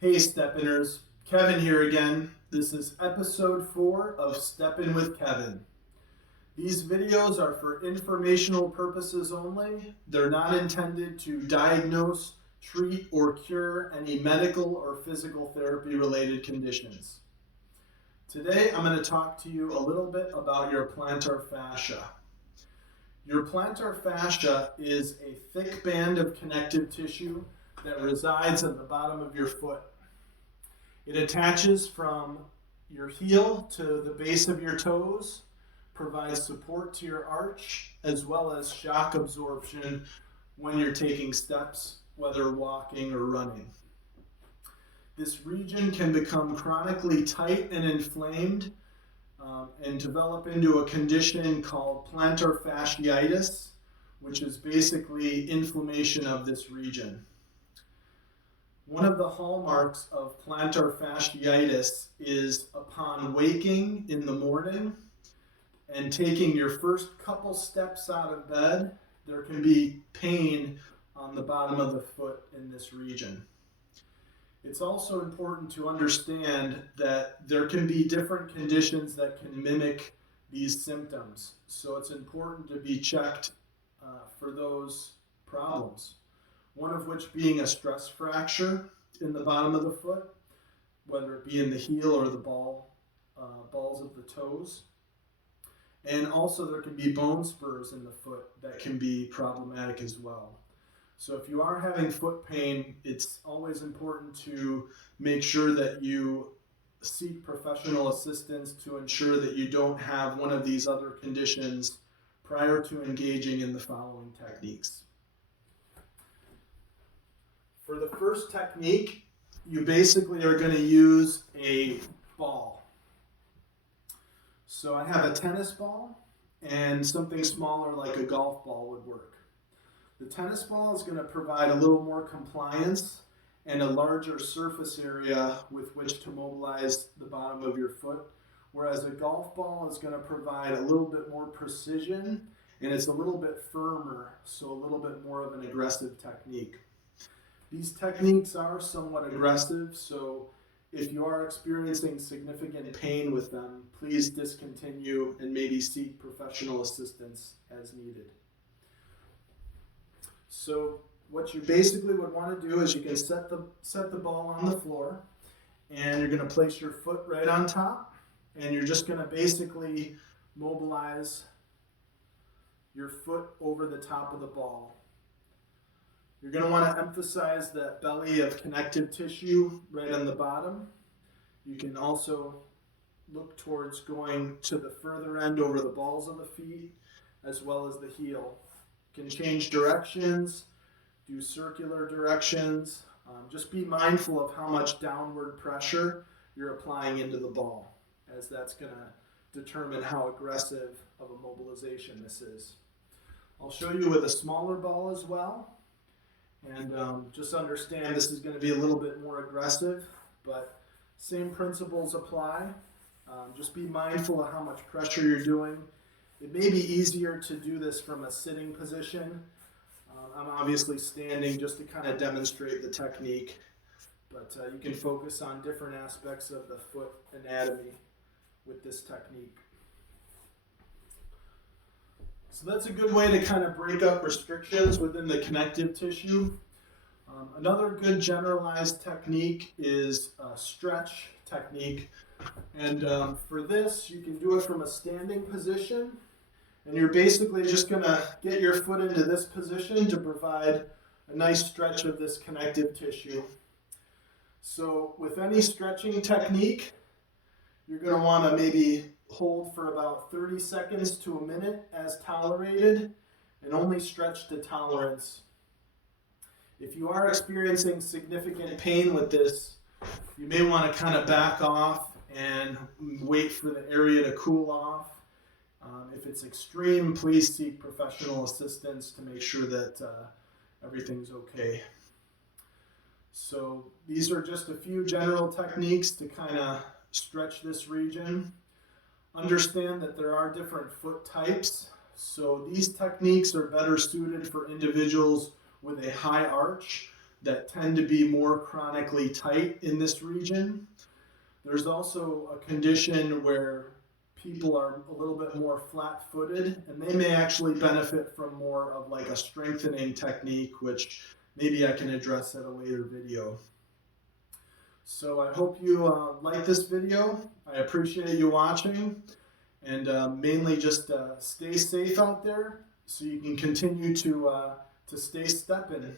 Hey Steppiners, Kevin here again. This is episode 4 of Steppin' with Kevin. These videos are for informational purposes only. They're not intended to diagnose, treat, or cure any medical or physical therapy related conditions. Today I'm going to talk to you a little bit about your plantar fascia. Your plantar fascia is a thick band of connective tissue that resides at the bottom of your foot. It attaches from your heel to the base of your toes, provides support to your arch, as well as shock absorption when you're taking steps, whether walking or running. This region can become chronically tight and inflamed and develop into a condition called plantar fasciitis, which is basically inflammation of this region. One of the hallmarks of plantar fasciitis is upon waking in the morning and taking your first couple steps out of bed, there can be pain on the bottom of the foot in this region. It's also important to understand that there can be different conditions that can mimic these symptoms. So it's important to be checked for those problems. One of which being a stress fracture in the bottom of the foot, whether it be in the heel or the balls of the toes. And also there can be bone spurs in the foot that can be problematic as well. So if you are having foot pain, it's always important to make sure that you seek professional assistance to ensure that you don't have one of these other conditions prior to engaging in the following techniques. For the first technique, you basically are going to use a ball. So I have a tennis ball and something smaller like a golf ball would work. The tennis ball is going to provide a little more compliance and a larger surface area with which to mobilize the bottom of your foot, whereas a golf ball is going to provide a little bit more precision and it's a little bit firmer, so a little bit more of an aggressive technique. These techniques are somewhat aggressive, so if you are experiencing significant pain with them, please discontinue and maybe seek professional assistance as needed. So what you basically would want to do is you can set the ball on the floor, and you're going to place your foot right on top, and you're just going to basically mobilize your foot over the top of the ball. You're going to want to emphasize that belly of connective tissue right on the bottom. You can also look towards going to the further end over the balls of the feet as well as the heel. You can change directions, do circular directions. Just be mindful of how much downward pressure you're applying into the ball, as that's going to determine how aggressive of a mobilization this is. I'll show you with a smaller ball as well. And just understand this is going to be a little bit more aggressive, but same principles apply. Just be mindful of how much pressure you're doing. It may be easier to do this from a sitting position. I'm obviously standing just to kind of demonstrate the technique, but you can focus on different aspects of the foot anatomy with this technique. So that's a good way to kind of break up restrictions within the connective tissue. Another good generalized technique is a stretch technique. And for this, you can do it from a standing position. And you're basically just going to get your foot into this position to provide a nice stretch of this connective tissue. So with any stretching technique, you're going to want to maybe hold for about 30 seconds to a minute as tolerated, and only stretch to tolerance. If you are experiencing significant pain with this, you may want to kind of back off and wait for the area to cool off. If it's extreme, please seek professional assistance to make sure that everything's okay. So these are just a few general techniques to kind of stretch this region. Understand that there are different foot types, so these techniques are better suited for individuals with a high arch that tend to be more chronically tight in this region. There's also a condition where people are a little bit more flat-footed, and they may actually benefit from more of like a strengthening technique, which maybe I can address at a later video. So I hope you like this video. I appreciate you watching, and mainly just stay safe out there so you can continue to stay stepping.